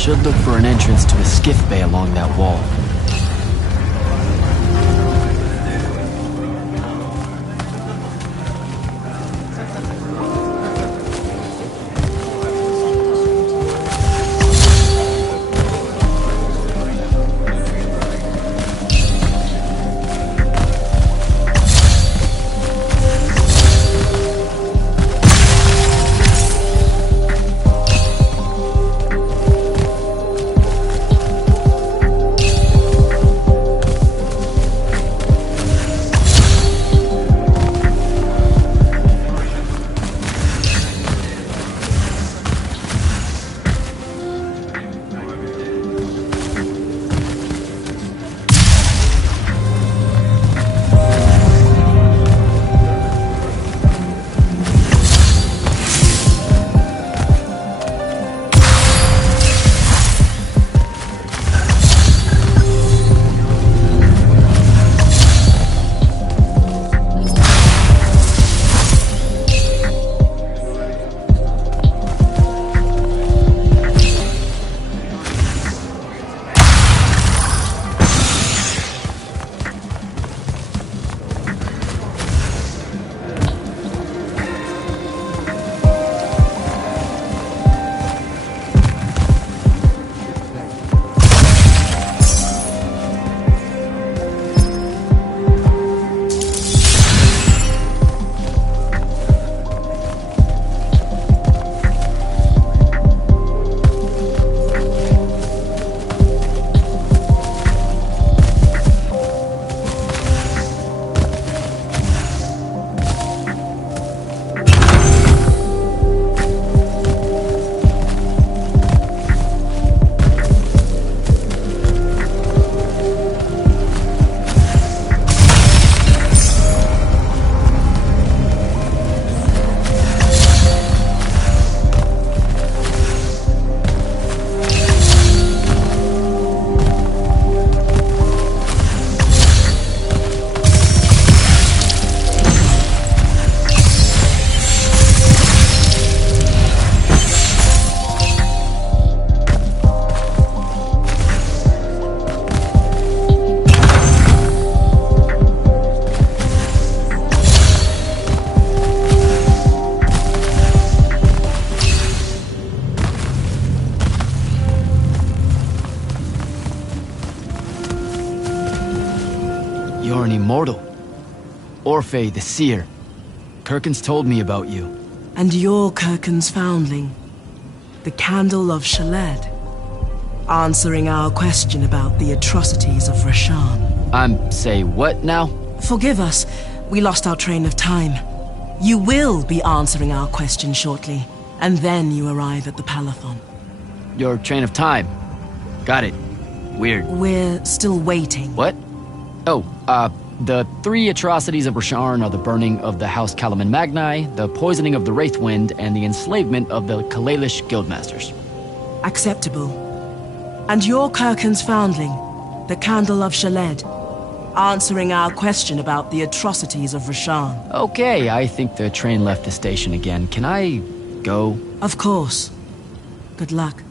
Should look for an entrance to a skiff bay along that wall. You're an immortal. Orphe the Seer. Kirkin's told me about you. And you're Kirkin's foundling. The Candle of Shaled. Answering our question about the atrocities of Rasharn. Say what now? Forgive us. We lost our train of time. You will be answering our question shortly. And then you arrive at the Palathon. Your train of time. Got it. Weird. We're still waiting. What? Oh, the three atrocities of Rasharn are the burning of the House Kalaman Magni, the poisoning of the Wraithwind, and the enslavement of the Kalalish Guildmasters. Acceptable. And you're Kirkin's foundling, the Candle of Shaled, answering our question about the atrocities of Rasharn. Okay, I think the train left the station again. Can I go? Of course. Good luck.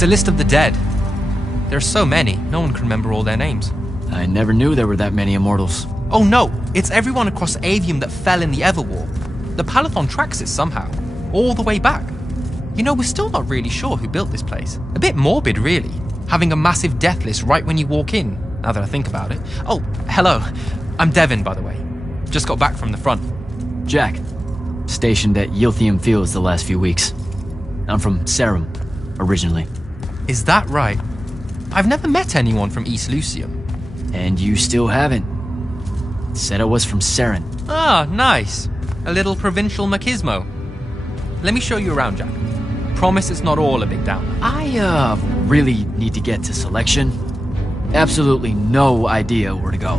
It's a list of the dead. There are so many, no one can remember all their names. I never knew there were that many immortals. Oh no, it's everyone across Aveum that fell in the Everwar. The Palathon tracks it somehow, all the way back. You know, we're still not really sure who built this place. A bit morbid, really, having a massive death list right when you walk in, now that I think about it. Oh, hello. I'm Devin, by the way. Just got back from the front. Jack, stationed at Yilthium Fields the last few weeks. I'm from Serum, originally. Is that right? I've never met anyone from East Lucium. And you still haven't. Said I was from Seren. Ah, nice. A little provincial machismo. Let me show you around, Jack. Promise it's not all a big downer. I, really need to get to selection. Absolutely no idea where to go.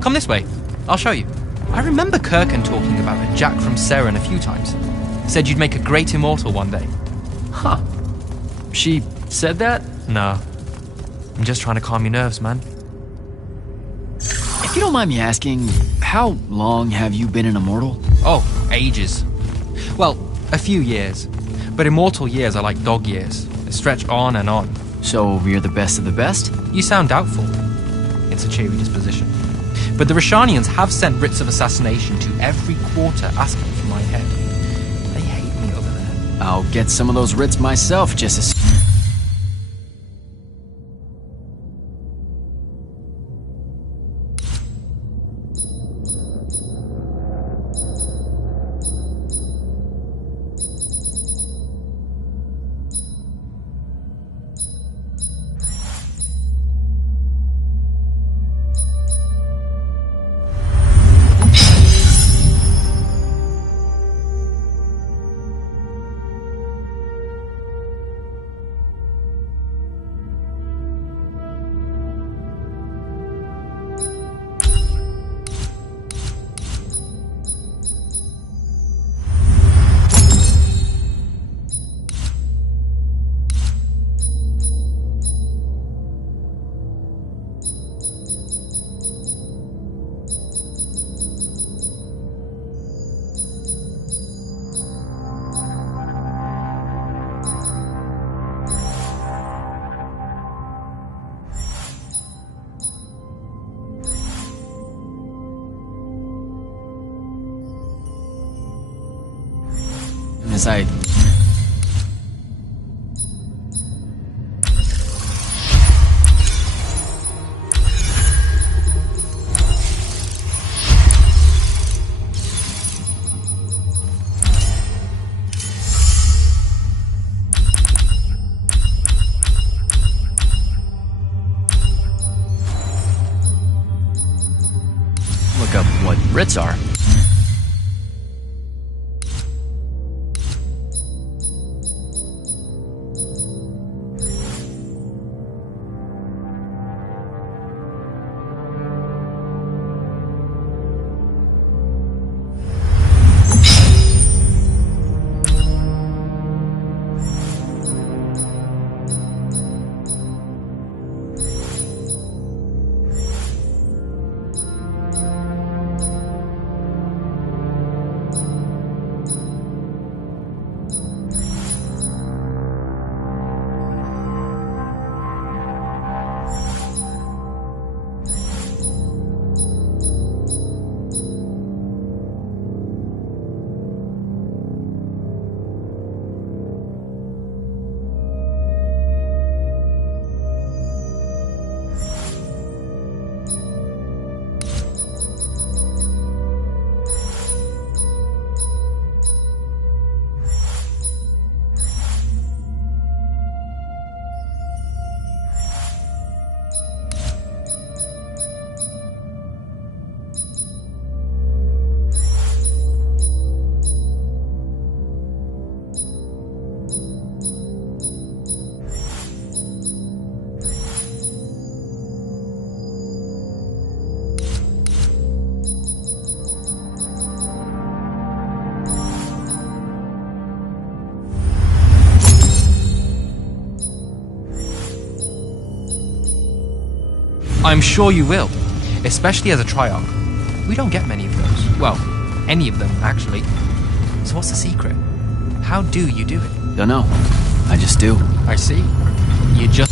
Come this way. I'll show you. I remember Kirkin talking about a Jack from Seren a few times. Said you'd make a great immortal one day. Huh. She said that? No. I'm just trying to calm your nerves, man. If you don't mind me asking, how long have you been an immortal? Oh, ages. Well, a few years. But immortal years are like dog years. They stretch on and on. So you're the best of the best? You sound doubtful. It's a cheery disposition. But the Rashanians have sent writs of assassination to every quarter asking for my head. They hate me over there. I'll get some of those writs myself just as... As I... look up what writs are. I'm sure you will, especially as a Triarch. We don't get many of those. Well, any of them, actually. So what's the secret? How do you do it? Don't know. I just do. I see. You just...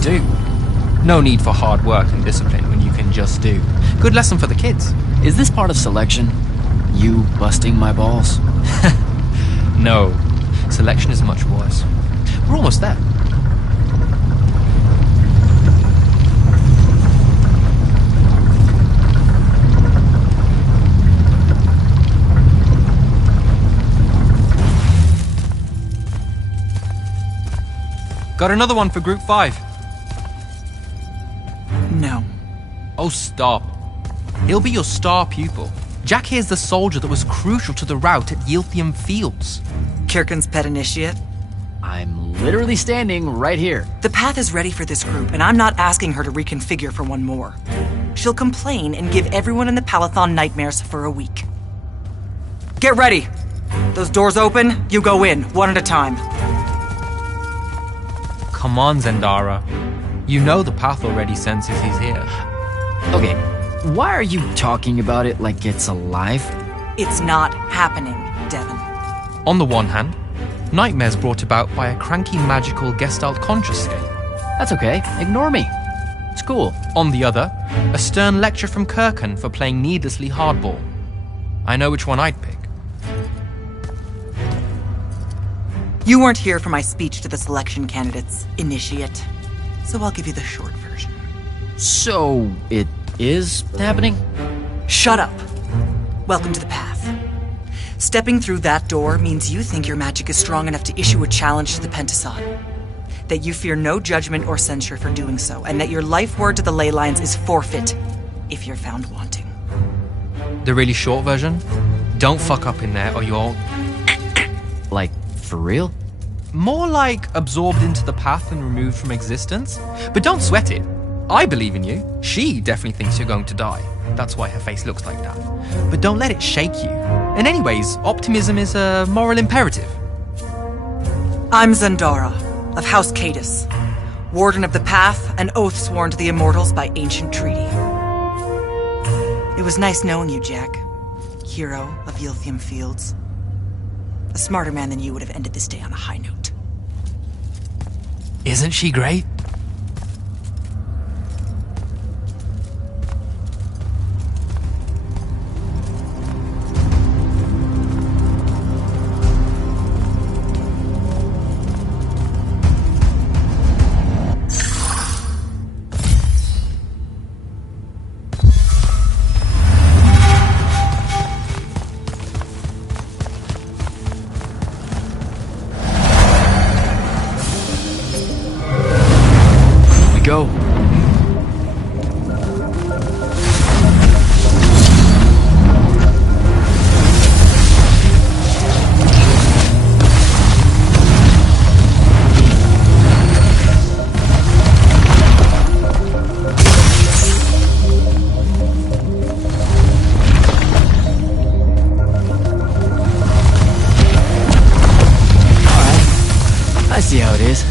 do. No need for hard work and discipline when you can just do. Good lesson for the kids. Is this part of selection? You busting my balls? No. Selection is much worse. We're almost there. Got another one for Group 5. No. Oh, stop. He'll be your star pupil. Jack here's the soldier that was crucial to the rout at Yilthium Fields. Kirkin's pet initiate? I'm literally standing right here. The path is ready for this group, and I'm not asking her to reconfigure for one more. She'll complain and give everyone in the Palathon nightmares for a week. Get ready! Those doors open, you go in, one at a time. Come on, Zendara. You know the path already senses he's here. Okay, why are you talking about it like it's alive? It's not happening, Devon. On the one hand, nightmares brought about by a cranky magical Gestalt conscious state. That's okay, ignore me. It's cool. On the other, a stern lecture from Kirkin for playing needlessly hardball. I know which one I'd pick. You weren't here for my speech to the selection candidates, initiate. So I'll give you the short version. So, it is happening? Shut up. Welcome to the path. Stepping through that door means you think your magic is strong enough to issue a challenge to the Pentason. That you fear no judgment or censure for doing so, and that your life word to the ley lines is forfeit if you're found wanting. The really short version? Don't fuck up in there or you'll... Like, for real? More like absorbed into the path and removed from existence. But don't sweat it. I believe in you. She definitely thinks you're going to die. That's why her face looks like that. But don't let it shake you. And anyways, optimism is a moral imperative. I'm Zendara, of House Cadus, Warden of the Path, an oath sworn to the Immortals by ancient treaty. It was nice knowing you, Jack. Hero of Yilthium Fields. A smarter man than you would have ended this day on a high note. Isn't she great? Go. I see how it is.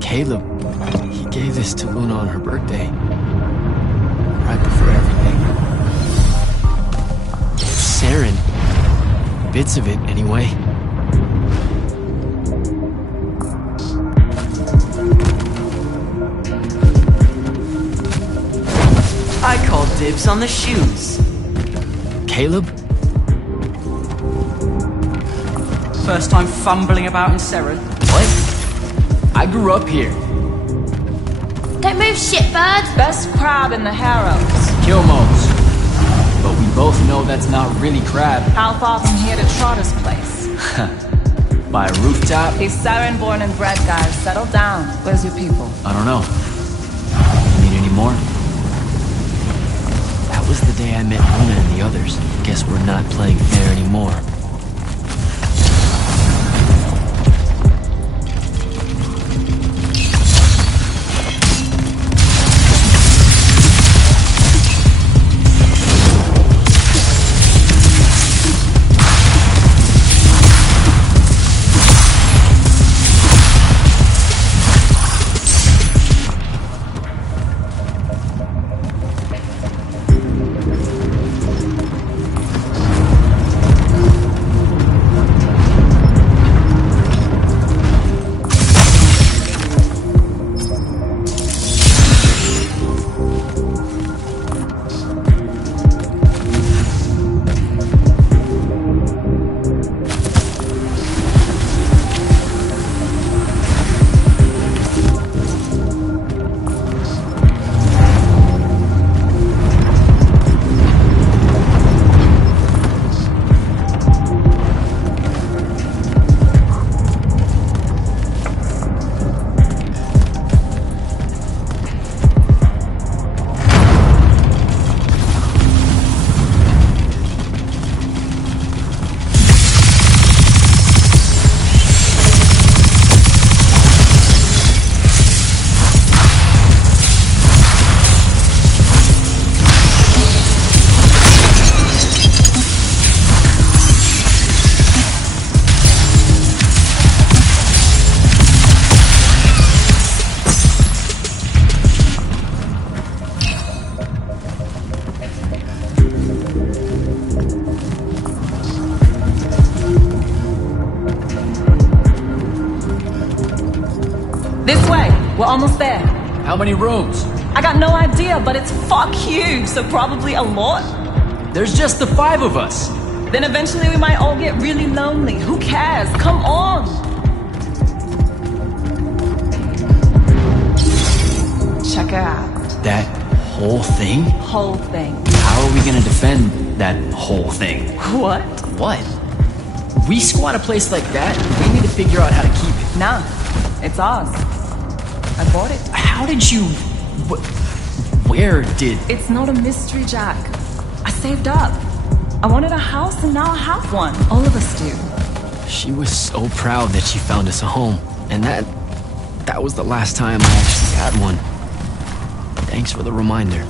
Caleb, he gave this to Luna on her birthday. Right before everything. Saren. Bits of it, anyway. I call dibs on the shoes. Caleb? First time fumbling about in Seren. What? I grew up here. Don't move, shitbird! Best crab in the Harrows. Kilmos. But we both know that's not really crab. How far from here to Trotter's place? By a rooftop? These Saren born and bred guys, settle down. Where's your people? I don't know. You need any more? That was the day I met Luna and the others. Guess we're not playing fair anymore. This way. We're almost there. How many rooms? I got no idea, but it's fuck you, so probably a lot. There's just the 5 of us. Then eventually we might all get really lonely. Who cares? Come on! Check it out. That whole thing? Whole thing. How are we gonna defend that whole thing? What? What? We squat a place like that, we need to figure out how to keep it. Nah, it's ours. I bought it. How did you... Where did... It's not a mystery, Jack. I saved up. I wanted a house and now I have one. All of us do. She was so proud that she found us a home. And that was the last time I actually had one. Thanks for the reminder.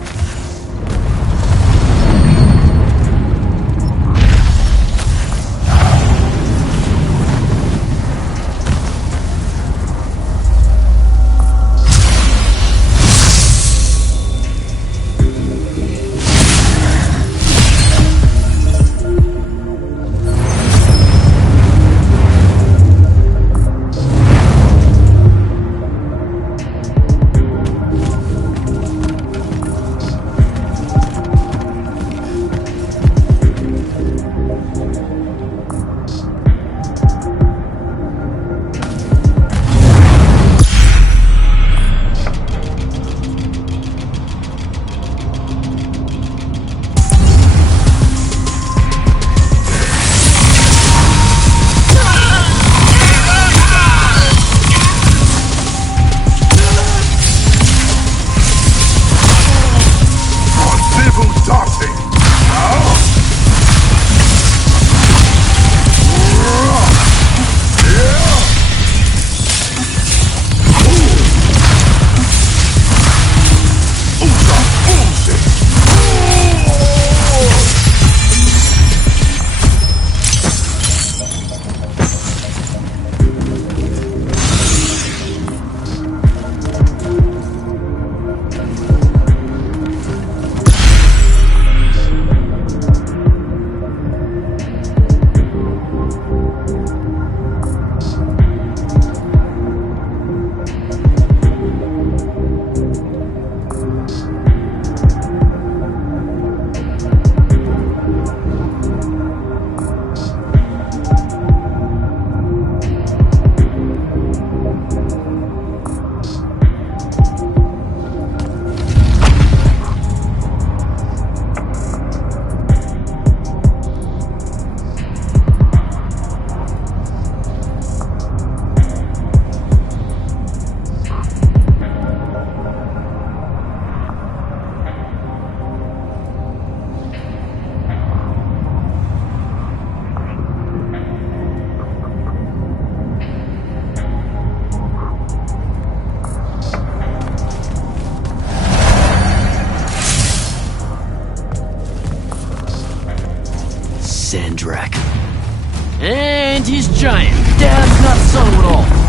giant. Dad's not subtle at all.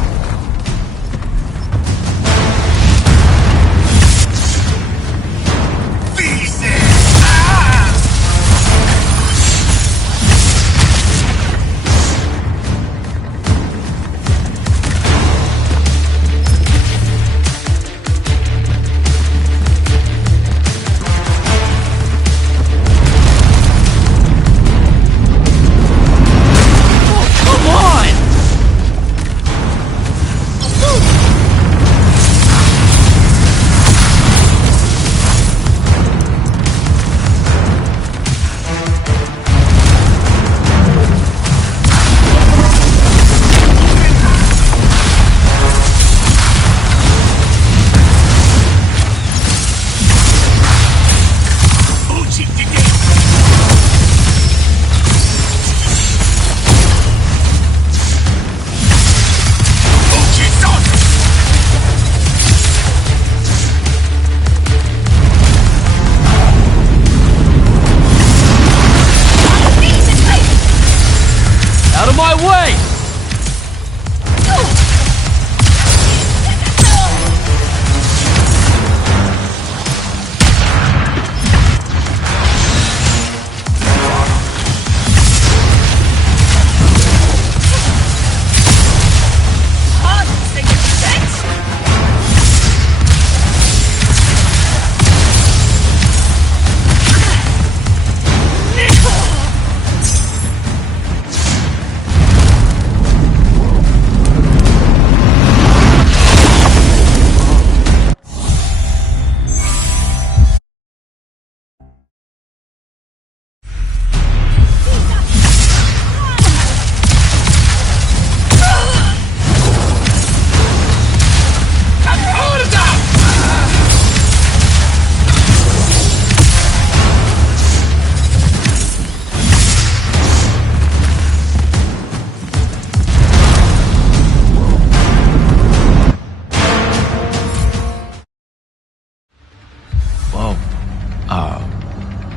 Out of my way!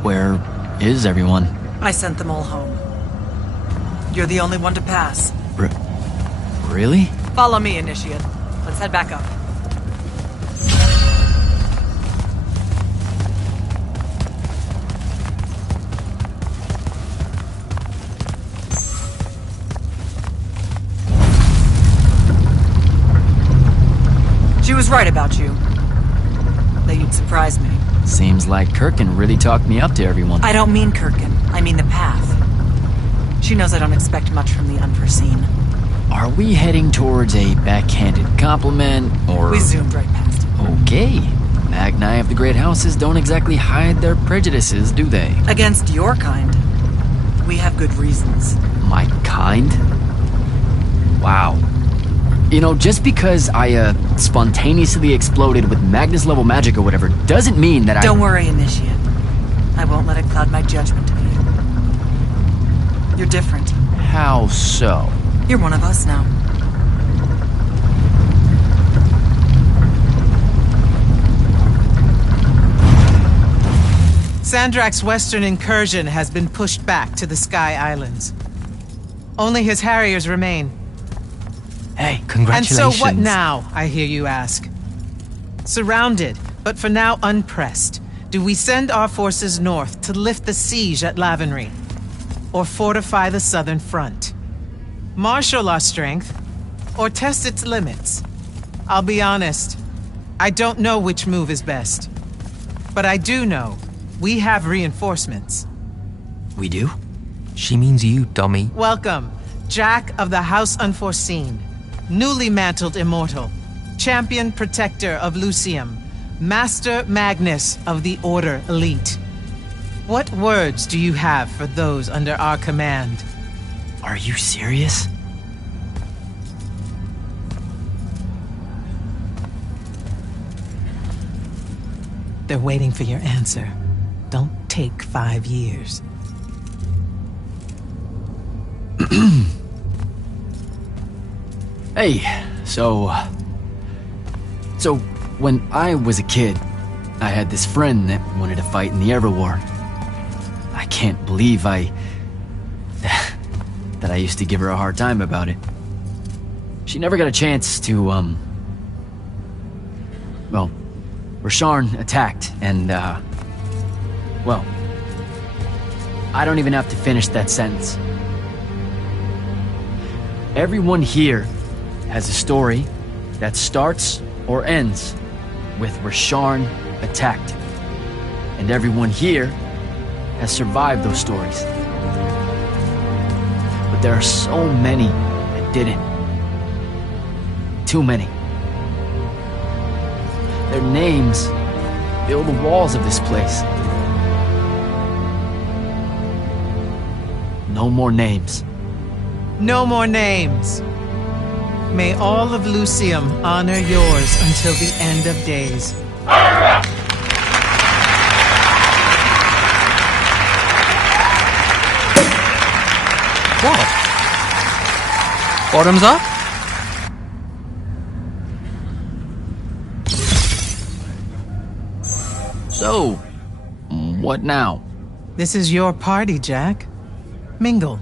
Where is everyone? I sent them all home. You're the only one to pass. Really? Follow me, Initiate. Let's head back up. She was right about you. That you'd surprise me. Seems like Kirkin really talked me up to everyone. I don't mean Kirkin. I mean the path. She knows I don't expect much from the unforeseen. Are we heading towards a backhanded compliment, or... We zoomed right past it. Okay. Magni of the Great Houses don't exactly hide their prejudices, do they? Against your kind. We have good reasons. My kind? Wow. You know, just because I, spontaneously exploded with Magnus-level magic or whatever, doesn't mean that Don't worry, Initiate. I won't let it cloud my judgment of you. You're different. How so? You're one of us now. Sandrak's western incursion has been pushed back to the Sky Islands. Only his Harriers remain. Hey, Congratulations. And so what now, I hear you ask? Surrounded, but for now unpressed, do we send our forces north to lift the siege at Lavenry? Or fortify the southern front? Marshal our strength, or test its limits? I'll be honest, I don't know which move is best. But I do know we have reinforcements. We do? She means you, dummy. Welcome, Jack of the House Unforeseen. Newly mantled immortal, champion protector of Lucium, Master Magnus of the Order Elite. What words do you have for those under our command? Are you serious? They're waiting for your answer. Don't take 5 years. Hey, so when I was a kid, I had this friend that wanted to fight in the Everwar. I can't believe that I used to give her a hard time about it. She never got a chance to, well, Rasharn attacked, and, well, I don't even have to finish that sentence. Everyone here has a story that starts or ends with Rasharn attacked. And everyone here has survived those stories. But there are so many that didn't. Too many. Their names fill the walls of this place. No more names. No more names. May all of Lucium honor yours until the end of days. What? Bottoms up? So, what now? This is your party, Jack. Mingle.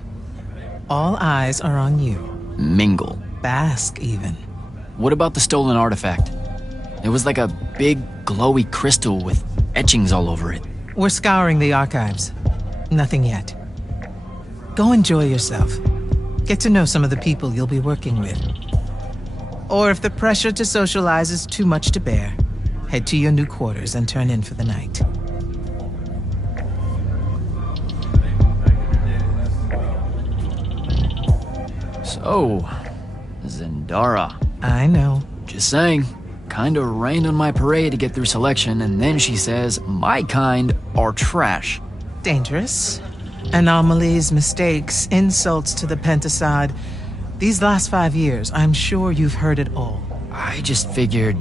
All eyes are on you. Mingle. Bask, even. What about the stolen artifact? It was like a big, glowy crystal with etchings all over it. We're scouring the archives. Nothing yet. Go enjoy yourself. Get to know some of the people you'll be working with. Or if the pressure to socialize is too much to bear, head to your new quarters and turn in for the night. So, Zendara. I know. Just saying. Kinda rained on my parade to get through selection, and then she says my kind are trash. Dangerous. Anomalies, mistakes, insults to the Pentasod. These last 5 years, I'm sure you've heard it all. I just figured,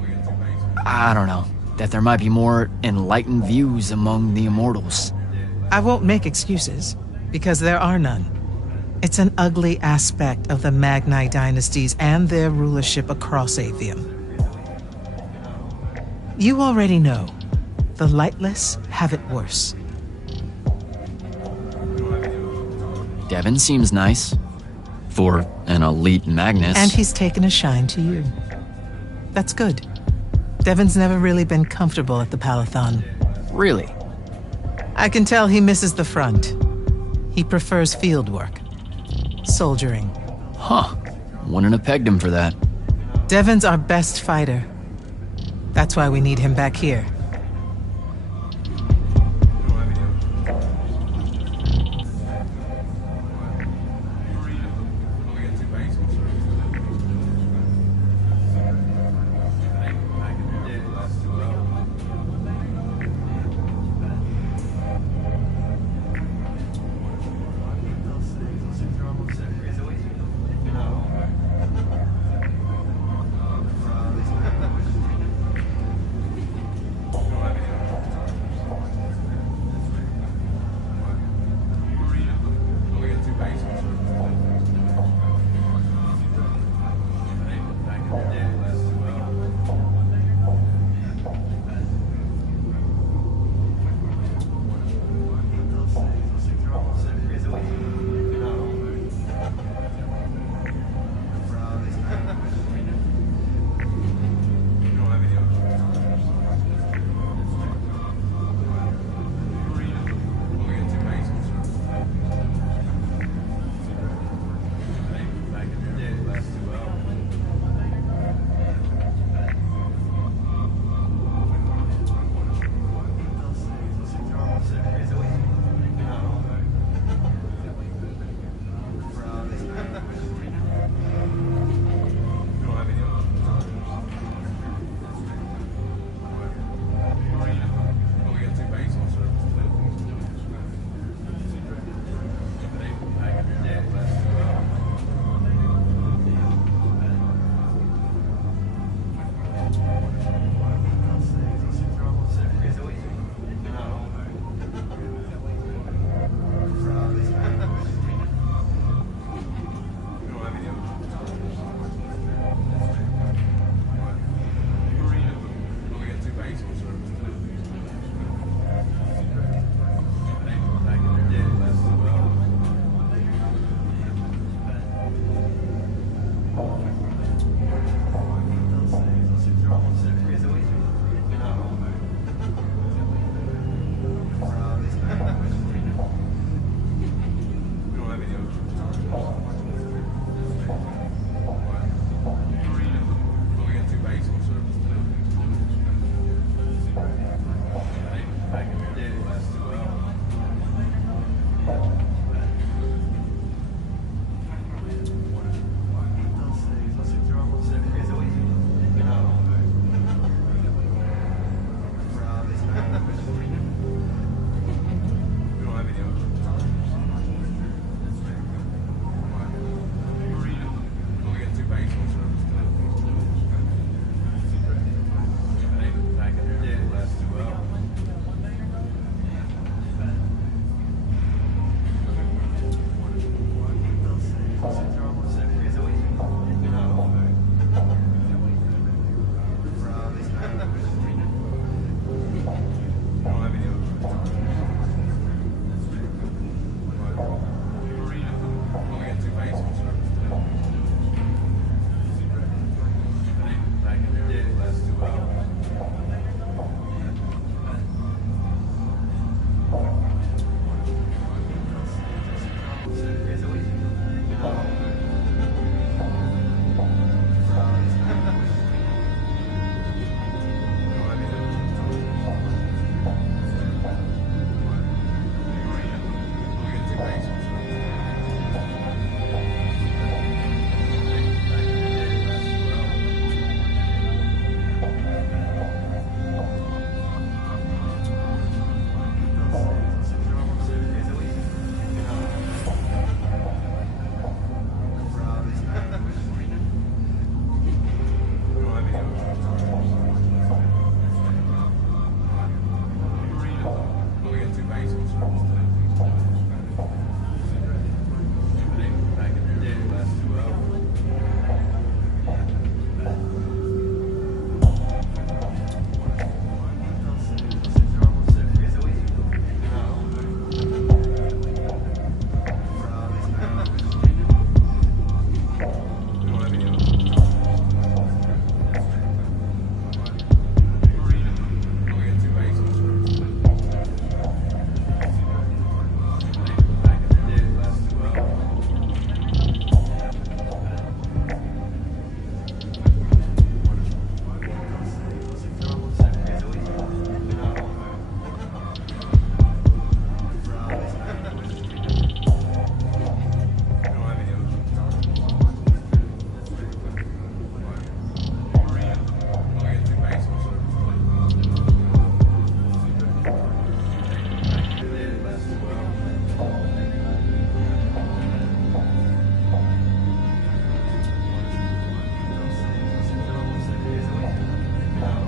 I don't know, that there might be more enlightened views among the Immortals. I won't make excuses, because there are none. It's an ugly aspect of the Magni dynasties and their rulership across Aveum. You already know, the lightless have it worse. Devin seems nice. For an elite Magnus. And he's taken a shine to you. That's good. Devin's never really been comfortable at the Palathon. Really? I can tell he misses the front. He prefers field work. Soldiering. Huh. Wouldn't have pegged him for that. Devin's our best fighter. That's why we need him back here.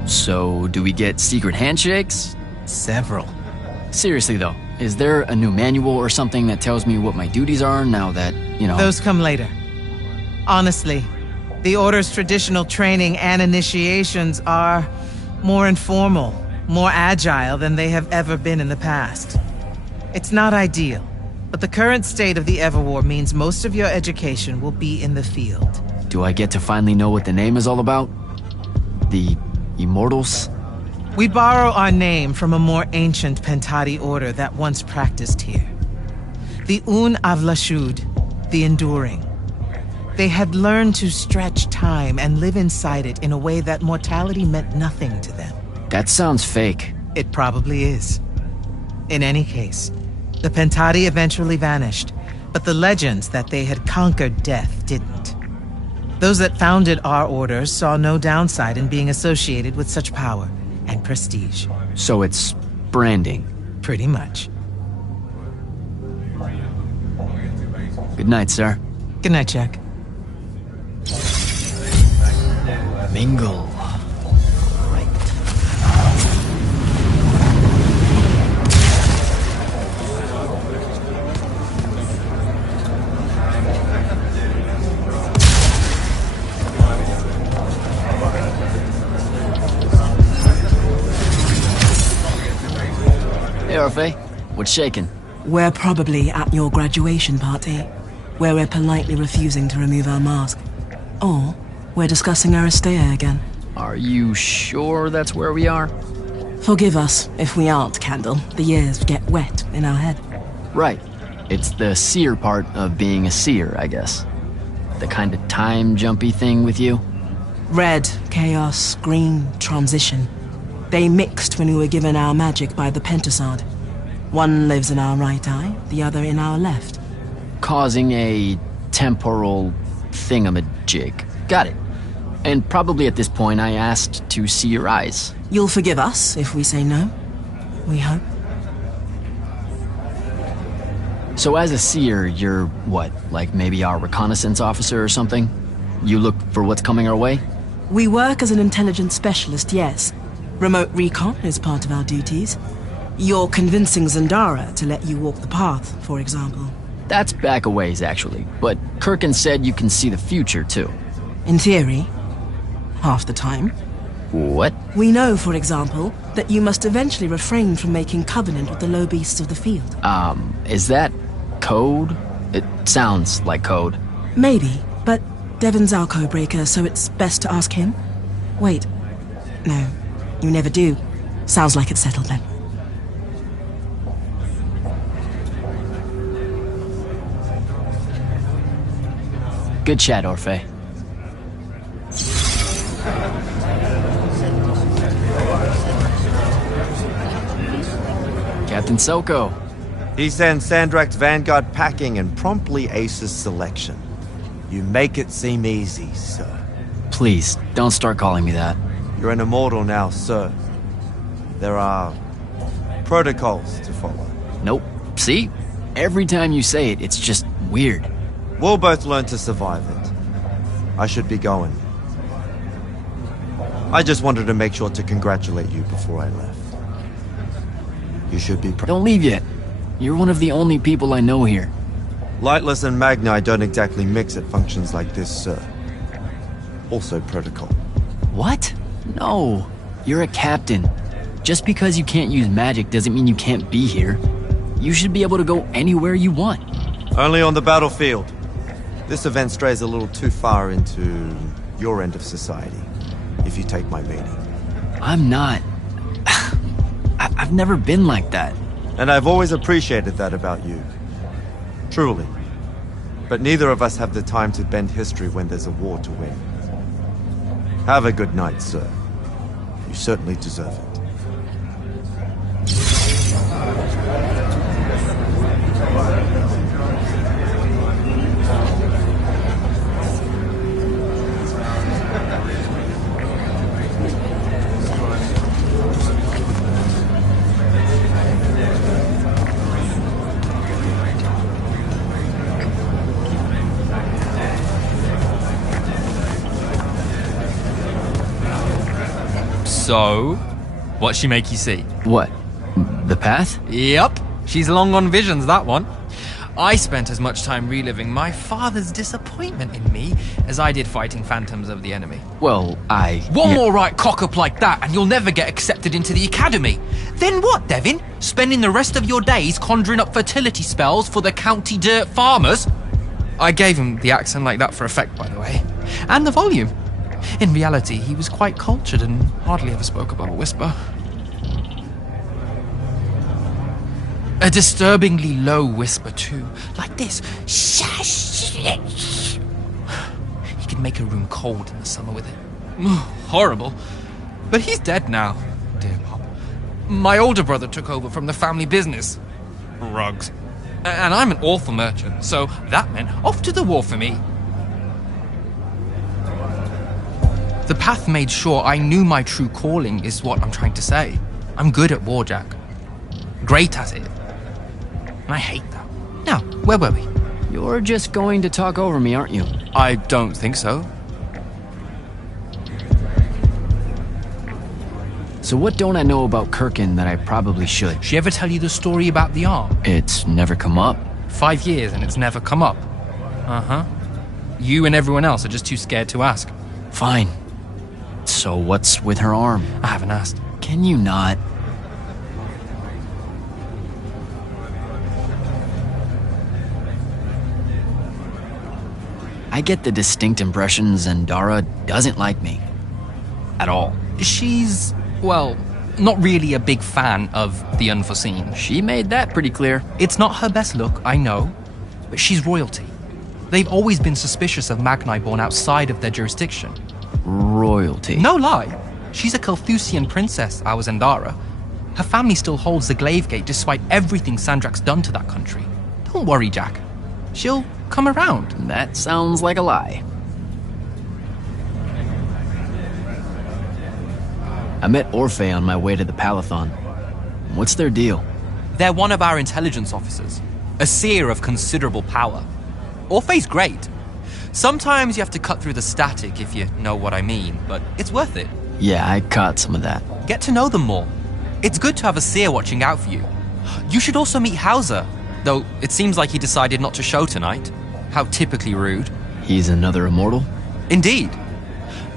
So, do we get secret handshakes? Several. Seriously though, is there a new manual or something that tells me what my duties are now that, Those come later. Honestly, the Order's traditional training and initiations are more informal, more agile than they have ever been in the past. It's not ideal, but the current state of the Everwar means most of your education will be in the field. Do I get to finally know what the name is all about? The Immortals? We borrow our name from a more ancient Pentati order that once practiced here. The Un Avlashud, the Enduring. They had learned to stretch time and live inside it in a way that mortality meant nothing to them. That sounds fake. It probably is. In any case, the Pentati eventually vanished, but the legends that they had conquered death didn't. Those that founded our order saw no downside in being associated with such power and prestige. So it's branding. Pretty much. Good night, sir. Good night, Jack. Mingle. Hey, Orphe. What's shaking? We're probably at your graduation party, where we're politely refusing to remove our mask. Or we're discussing Aristea again. Are you sure that's where we are? Forgive us if we aren't, Candle. The years get wet in our head. Right. It's the seer part of being a seer, I guess. The kind of time-jumpy thing with you. Red, chaos, green, transition. They mixed when we were given our magic by the Pentasod. One lives in our right eye, the other in our left. Causing a temporal thingamajig. Got it. And probably at this point I asked to see your eyes. You'll forgive us if we say no. We hope. So as a seer, you're what? Like maybe our reconnaissance officer or something? You look for what's coming our way? We work as an intelligence specialist, yes. Remote recon is part of our duties. You're convincing Zendara to let you walk the path, for example. That's back a ways, actually. But Kirkin said you can see the future, too. In theory. Half the time. What? We know, for example, that you must eventually refrain from making covenant with the low beasts of the field. Is that code? It sounds like code. Maybe, but Devon's our codebreaker, so it's best to ask him. Wait. No, you never do. Sounds like it's settled then. Good chat, Orphe. Captain Soko. He sends Sandrak's Vanguard packing and promptly aces selection. You make it seem easy, sir. Please, don't start calling me that. You're an immortal now, sir. There are protocols to follow. Nope. See? Every time you say it, it's just weird. We'll both learn to survive it. I should be going. I just wanted to make sure to congratulate you before I left. You should be Don't leave yet. You're one of the only people I know here. Lightless and Magni don't exactly mix at functions like this, sir. Also protocol. What? No. You're a captain. Just because you can't use magic doesn't mean you can't be here. You should be able to go anywhere you want. Only on the battlefield. This event strays a little too far into your end of society, if you take my meaning. I'm not. I've never been like that. And I've always appreciated that about you. Truly. But neither of us have the time to bend history when there's a war to win. Have a good night, sir. You certainly deserve it. So, what'd she make you see? What? The path? Yup, she's long on visions, that one. I spent as much time reliving my father's disappointment in me as I did fighting phantoms of the enemy. Well, One more right cock-up like that and you'll never get accepted into the academy. Then what, Devin? Spending the rest of your days conjuring up fertility spells for the county dirt farmers? I gave him the accent like that for effect, by the way. And the volume. In reality, he was quite cultured and hardly ever spoke above a whisper. A disturbingly low whisper, too. Like this. He could make a room cold in the summer with it. Horrible. But he's dead now, dear Pop. My older brother took over from the family business. Rugs. And I'm an awful merchant, so that meant off to the war for me. The path made sure I knew my true calling is what I'm trying to say. I'm good at war, Jack. Great at it. And I hate that. Now, where were we? You're just going to talk over me, aren't you? I don't think so. So what don't I know about Kirkin that I probably should? She ever tell you the story about the arm? It's never come up. 5 years and it's never come up. Uh-huh. You and everyone else are just too scared to ask. Fine. So what's with her arm? I haven't asked. Can you not? I get the distinct impression Zendara doesn't like me. At all. She's, well, not really a big fan of the unforeseen. She made that pretty clear. It's not her best look, I know, but she's royalty. They've always been suspicious of Magni born outside of their jurisdiction. Royalty? No lie. She's a Kelthusian princess, our Zendara. Her family still holds the Glaive Gate despite everything Sandrak's done to that country. Don't worry, Jack. She'll come around. That sounds like a lie. I met Orphe on my way to the Palathon. What's their deal? They're one of our intelligence officers, a seer of considerable power. Orphe's great. Sometimes you have to cut through the static, if you know what I mean, but it's worth it. Yeah, I caught some of that. Get to know them more. It's good to have a seer watching out for you. You should also meet Hauser, though it seems like he decided not to show tonight. How typically rude. He's another immortal? Indeed.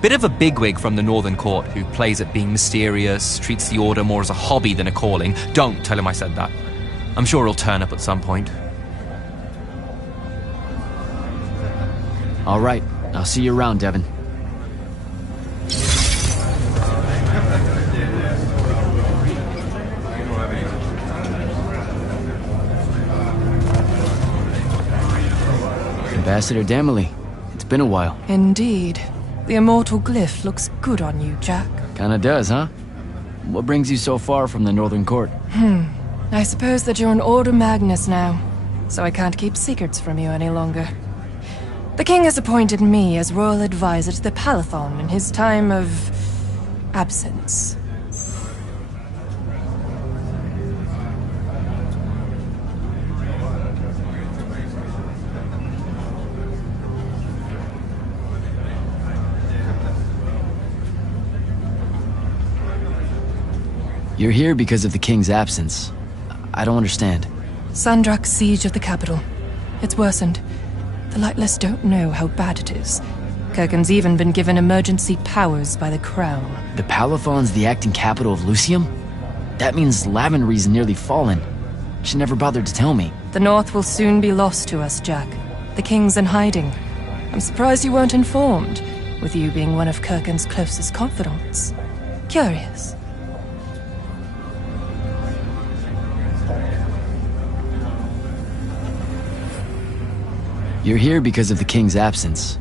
Bit of a bigwig from the Northern Court who plays at being mysterious, treats the Order more as a hobby than a calling. Don't tell him I said that. I'm sure he'll turn up at some point. All right, I'll see you around, Devin. Ambassador Damley, it's been a while. Indeed. The immortal glyph looks good on you, Jack. Kinda does, huh? What brings you so far from the Northern Court? I suppose that you're an Order Magnus now, so I can't keep secrets from you any longer. The king has appointed me as royal advisor to the Palathon in his time of absence. You're here because of the king's absence. I don't understand. Sandrak's siege of the capital. It's worsened. The Lightless don't know how bad it is. Kirkin's even been given emergency powers by the crown. The Palathon's the acting capital of Lucium? That means Lavenry's nearly fallen. She never bothered to tell me. The North will soon be lost to us, Jack. The king's in hiding. I'm surprised you weren't informed, with you being one of Kirkin's closest confidants. Curious. You're here because of the king's absence.